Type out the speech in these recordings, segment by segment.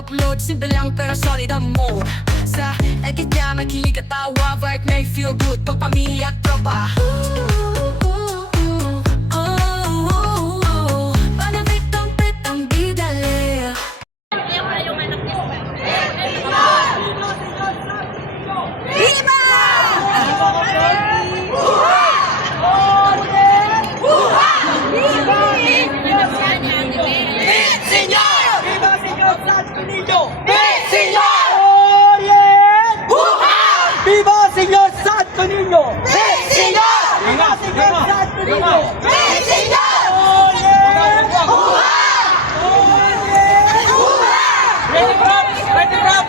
upload, simple lang pero solid ang mode. Sa edit niya makilig at tawa, vibe may feel good pag pamilya at tropa. Panabit ang pit ang bidali. Viva! ¡Viva señor Santo Niño! ¡Sí, señor! ¡Viva señor Santo Niño! ¡Sí, señor! Ready, Rob? Ready, Rob?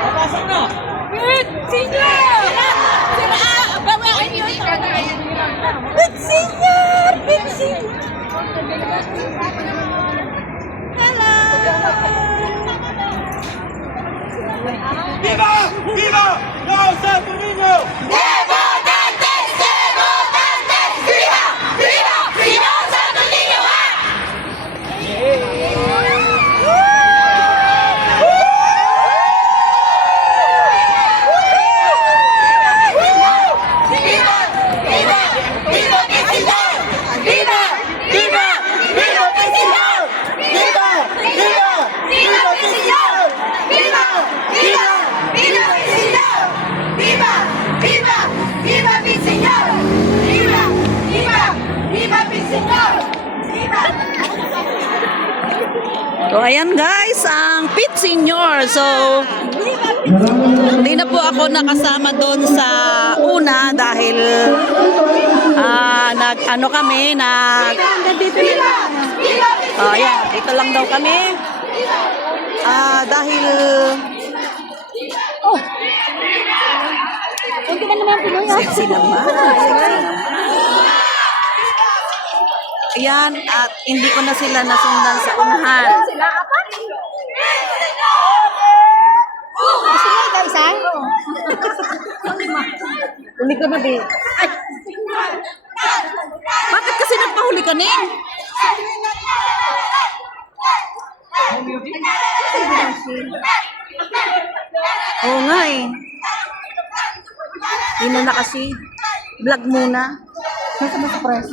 Papasok na! Good, señor! Good, señor! Good, señor! Hello! ¡Viva! ¡Viva! ¡No Santo Niño! ¡Devotantes! ¡Devotantes! ¡Viva! ¡Viva! ¡Viva Santo Niño! So, ayan guys, ang Pit Senior. So, hindi na po ako nakasama doon sa una dahil ayan, dito lang daw kami. Dahil sexy naman. Ayan, at hindi ko na sila nasundan sa unahan. Gusto mo guys, ha? Huli ka na, babe. Bakit kasi nagpahuli ka na? Oo nga eh. Hindi na kasi. Vlog muna. Nasa ba sa press?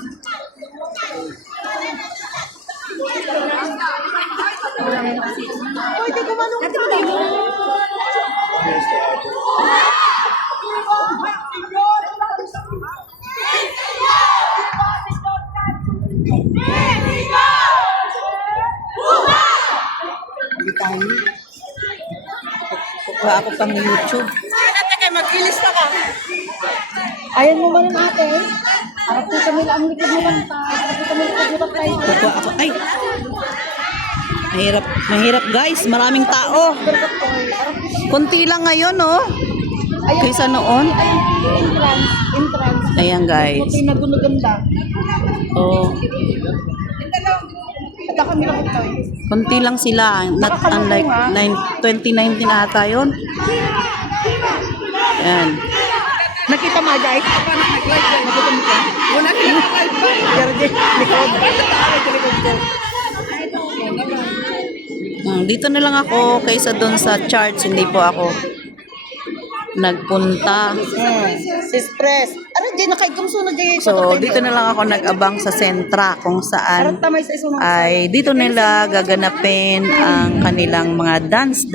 Pwede gumanong ka mo. Kukuha ako pang YouTube. Mag-ilis na ka. Ayan mo man ate. Harap ko kami ang likod mo lang pa. Harap ko kami likod tayo. Kukuha ako. Ay! Mahirap guys. Maraming tao. Kunti lang ngayon, oh. Kaysa noon. Entrance. Ayan guys. Puti na guluganda. Oh. At ako nila ko tayo. Kunti lang sila. Not unlike 2019 ata yun. Ayan. Nakita mo guys? Nakita mo ka? Wala ka na Dito na lang ako kaysa doon sa charts. Hindi po ako nagpunta. Sis press. Ano di na kay kumsunod di. So, dito na lang ako nag-abang sa sentra kung saan tamay sa isunod. ay dito nila gaganapin ang kanilang mga dance.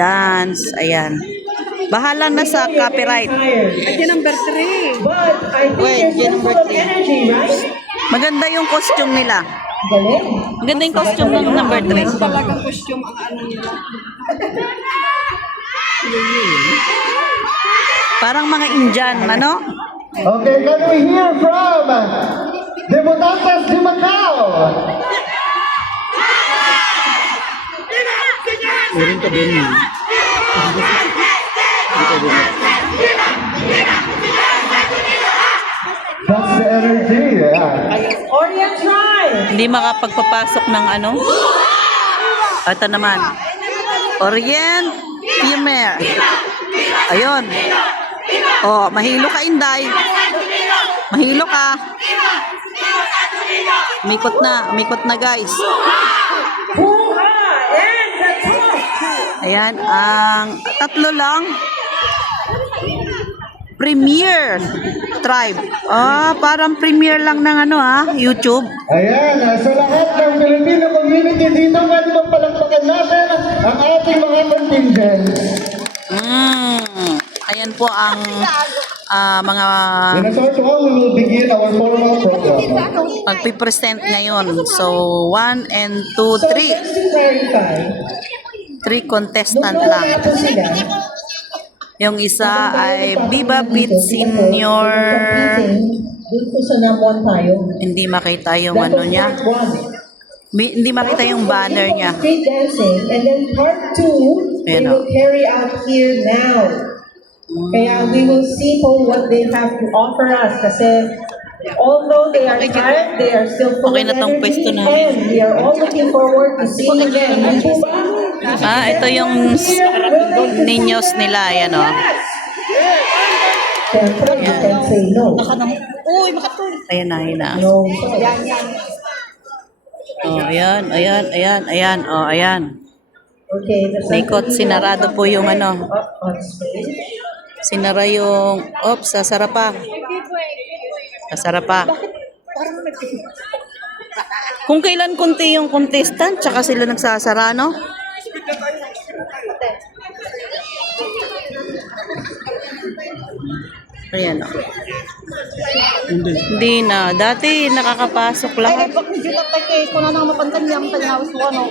Ayan. Bahala na sa copyright. Ay, number 3. Wait, yan number 3. Maganda yung costume nila. Maganda yung costume ng number 3. Talagang costume ang ano nila. Parang mga Indian, ano? Okay, can we hear from Debutantes de Macau? Meron ka din. That's the energy, yeah. Orient Tribe. Hindi makapagpapasok ng ano? Ito naman. Orient Female. Ayun. Oh, mahilo ka, Inday. Mahilo ka. Umikot na guys. Buha and the top. Ayan, ang tatlo lang. Premier Tribe. Parang premier lang ng YouTube. Ayan, sa lahat ng Filipino community dito, pwede magpalakpakan natin ang ating mga contingents. Ayan po ang mga In a short while, we will begin our formal program. magpipresent ngayon. So, 1 and 2, So, 3. just to clarify, 3 contestant nung lang. wala po sila, Yung isa ay Viva Beat Senior. Doon po sa Namuan tayo. Hindi makita yung ano niya. Hindi makita yung banner niya. Street dancing. And then part 2, they Ayan, will carry out here now. Kaya we will see po what they have to offer us. Kasi although they are tired, they are still full Okay na of tong energy. pwesto namin. And we are all looking forward to seeing them. Hindi po ba? Ito yung ninyos nila. Ayan o. Siyempre, you can say no. Ayan na. No. Ayan. Okay. Nikot, sinarado po yung ano. Up on stage. Sinara yung... sasara pa. Kung kailan kunti yung contestant, tsaka sila nagsasara, no? Ayan, o. Hindi na. Dati nakakapasok lahat. Bak medyo tatay ko na nang mapantan yang tanyawas mo ano.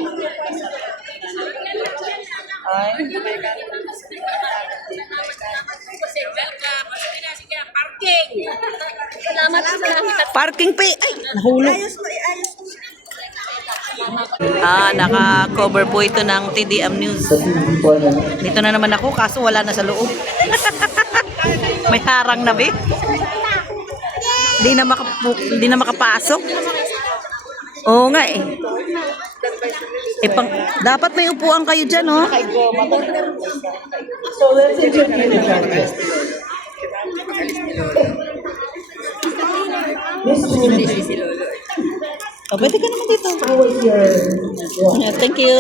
Parking pay. Ay, nahulog. Naka-cover po ito ng TDM News. Dito na naman ako, kaso wala na sa loob. May harang na, be. Hindi na makapasok. Oo nga eh. Dapat may upuan kayo dyan, oh. So let's interview the judges. Miss Lucy, Pwede ka naman dito. how was your walk? Thank you.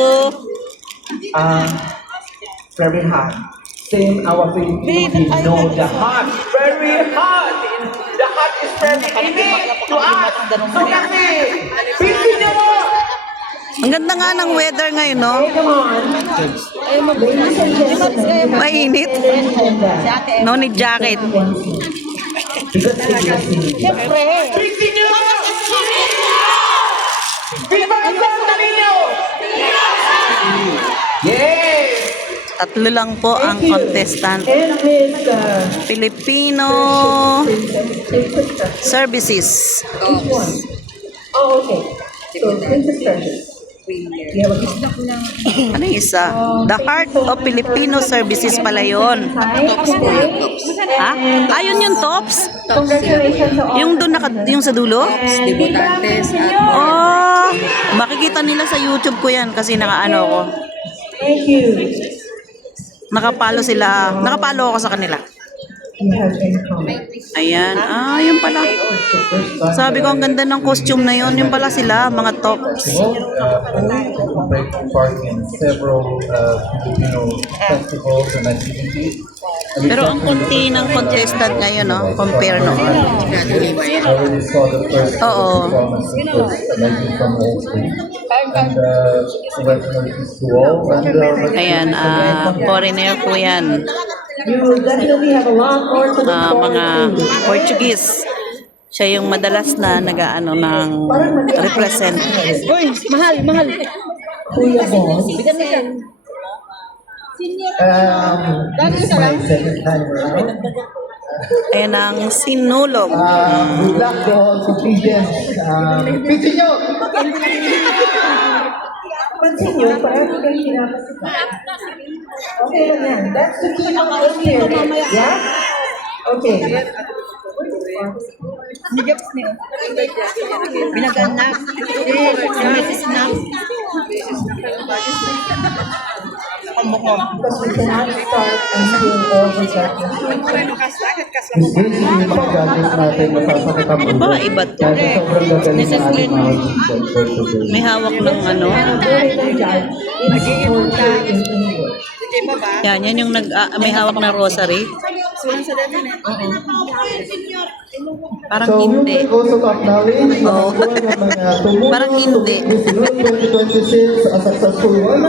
Very hot. Same our Filipino know the hot. Very hot. The hot is very unique to us. So kasi, busy nyo mo. Ang ganda nga ng weather ngayon, no? Come on. Ladies and gentlemen, Mainit. No need jacket. Busy nyo. Viva ang Santa Niño! Yes! Tatlo lang po ang contestant. and Miss Filipino Services. which one? Oh, okay. So Princess Precious. You have a gift. Ano yung isa? The Heart of Filipino Services pala yun. Ha? Ayun yung tops? Congratulations to all. Yung doon yung sa dulo? Oh, makikita nila sa YouTube ko yan kasi nakaano ko. Thank you. Nakapalo sila. Nakapalo ako sa kanila. You have in common. Ayan. Yun pala. Sabi ko, ang ganda ng costume na yun. Yun pala sila, mga tops. Take part in several Filipino festivals and activities. Pero ang konti ng contestant ngayon, no? Compare noon. I already saw the first Oo. performance, of course, amazing from all three. And congratulations to all. And Ayan, foreigner po yan. You will definitely have a lot more to look forward Mga to. Portuguese. Siya yung madalas na nag-ano ng represent. Uy, mahal. Kuya Bon. This is my second time around. Ayan ang sinulog. Good luck to all competitors. Pitchin nyo! Pansin nyo, parang kayo pinapasipa. Okay lang yan. That's the key of the spirit. Yeah? Okay. Because we cannot start until all the darkness. Is basically yung mga gadgets natin nasasakit ang ulo. Iba to. Kaya sobrang gagaling na ating mga teacher for today. May hawak ng ano. Very good job. It's torture in English. Yan yung may hawak na rosary. Parang So, we hindi. would also acknowledge na Oo. ang mga tumulong Parang to hindi. make this Silhouette 2026 a successful one.